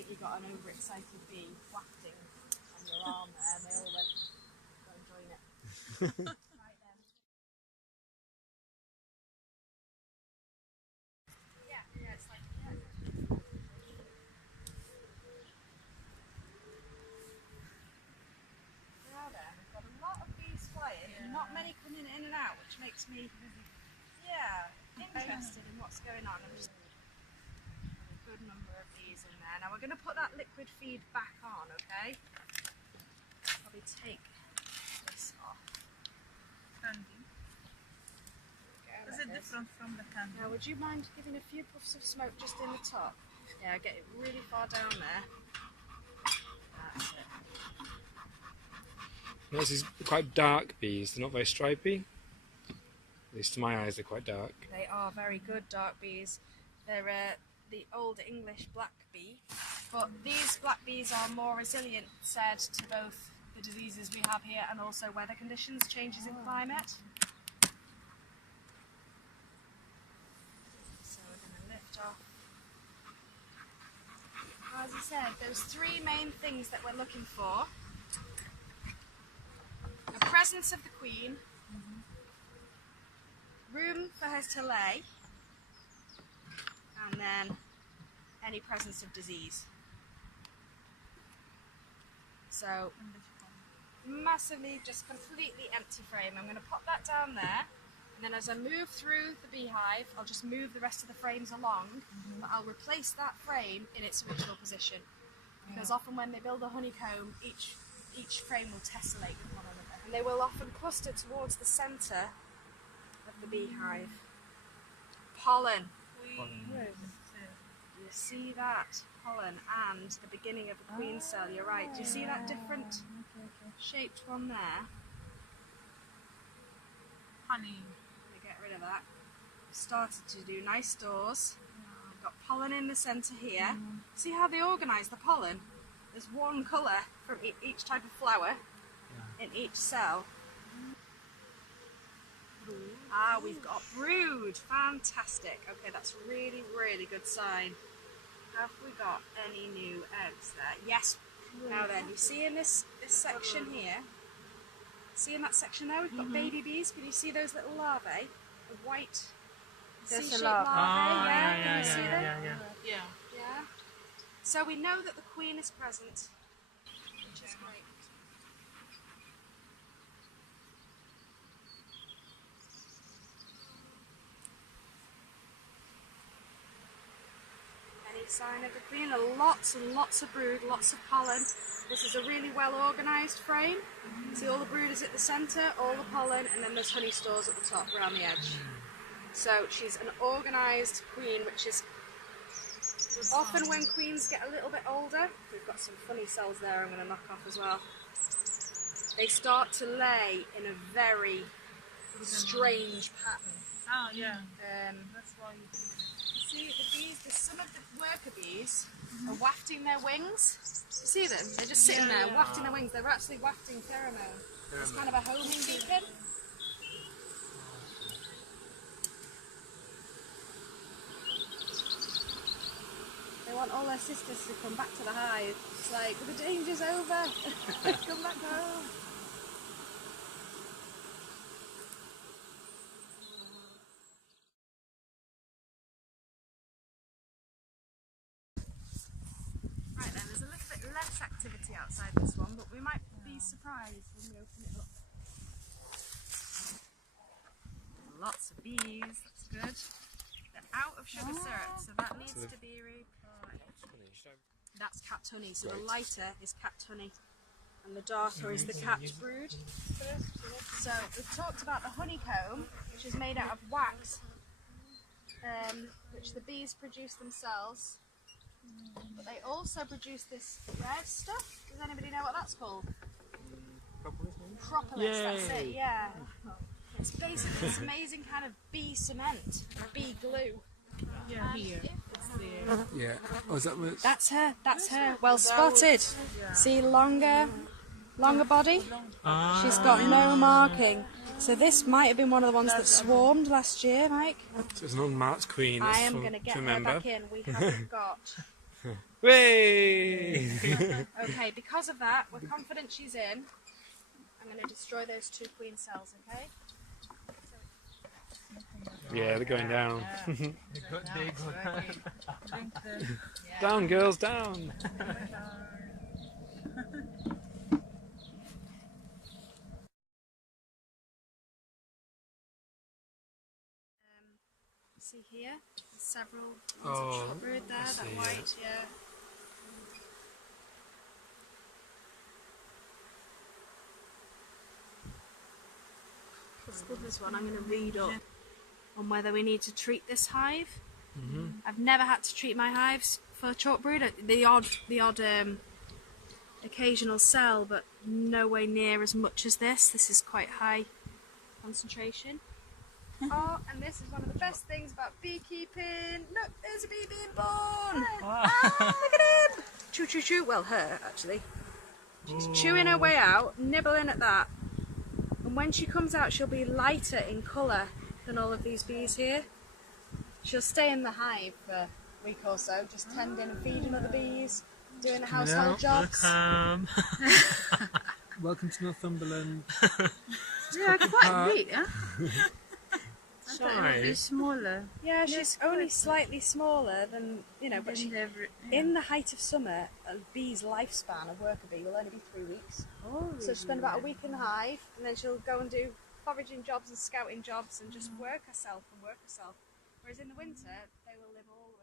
think you got an overexcited bee wafting on your arm there, and they all went, go and join it. Right then. Yeah, it's like, Now then, we've got a lot of bees flying, and not many coming in and out, which makes me, interested in what's going on. I'm just a good number of bees in there. Now we're going to put that liquid feed back on, okay? Probably take this off. Candy. Is it different from the candy? Now would you mind giving a few puffs of smoke just in the top? Yeah, get it really far down there. That's it. These are quite dark bees, they're not very stripy. At least to my eyes they're quite dark. They are very good dark bees. They're the old English black bee, but these black bees are more resilient, said, to both the diseases we have here and also weather conditions, changes in climate. So we're going to lift off. As I said, those three main things that we're looking for: the presence of the queen, room for her to lay, and then any presence of disease. So, massively, just completely empty frame. I'm going to pop that down there, and then as I move through the beehive, I'll just move the rest of the frames along, but I'll replace that frame in its original position. Because often when they build a honeycomb, each frame will tessellate with one another. And they will often cluster towards the centre of the beehive. Pollen. You see that? Pollen and the beginning of the queen cell, you're right. Do you see that different shaped one there? Honey. Let me get rid of that. We've started to do nice doors. We've got pollen in the centre here. See how they organise the pollen? There's one colour from each type of flower in each cell. Ah, we've got brood. Fantastic. Okay, that's really, really good sign. Have we got any new eggs there? Yes. Now then, you see in this section here, see in that section there, we've got baby bees. Can you see those little larvae? The white C-shaped larvae? Can you see them? Yeah. So we know that the queen is present, which is great. Any sign of the queen? Lots and lots of brood, lots of pollen. This is a really well organised frame. See, all the brood is at the centre, all the pollen, and then there's honey stores at the top around the edge. So she's an organised queen, which is often when queens get a little bit older. We've got some funny cells there I'm going to knock off as well. They start to lay in a very strange pattern. Oh yeah. That's why you see the bees, some of the worker bees are wafting their wings. You see them? They're just sitting there wafting their wings. They're actually wafting pheromone. It's kind of a homing beacon. They want all their sisters to come back to the hive. It's like, the danger's over. Come back home. Right then, there's a little bit less activity outside this one, but we might be surprised when we open it up. Lots of bees, that's good. They're out of sugar syrup, so that needs to be reapplied. That's capped honey, so the lighter is capped honey and the darker is the capped brood. So we've talked about the honeycomb, which is made out of wax, which the bees produce themselves. But they also produce this red stuff. Does anybody know what that's called? Propolis, that's it, yeah. It's basically this amazing kind of bee cement, bee glue. Yeah, here. It's there. Yeah. Oh, is that what? That's her. Well spotted. See, longer body. She's got no marking. So this might have been one of the ones that swarmed last year, Mike. So it's an unmarked queen. I am going to get her back in. We haven't got Way! Okay, because of that, we're confident she's in. I'm going to destroy those 2 queen cells, okay? Yeah, they're going down. Drink the Down, girls, down! See here, there's several ones Oh, of chalkbrood there, I that see, white, yeah. Let's put this one. I'm going to read up on whether we need to treat this hive. I've never had to treat my hives for chalkbrood. The odd occasional cell, but no way near as much as this. This is quite high concentration. Oh, and this is one of the best things about beekeeping. Look, there's a bee being born. Ah, look at him. Choo choo choo. Well, her actually. She's chewing her way out, nibbling at that. And when she comes out, she'll be lighter in colour than all of these bees here. She'll stay in the hive for a week or so, just tending and feeding other bees, doing the household jobs. Welcome to Northumberland. Yeah, quite big, huh? I thought it would Sorry. be smaller. Yeah, she's only slightly smaller than, but she, in the height of summer, a bee's lifespan, a worker bee, will only be 3 weeks. Oh, So she'll spend about a week in the hive, and then she'll go and do foraging jobs and scouting jobs and just work herself. Whereas in the winter, they will live all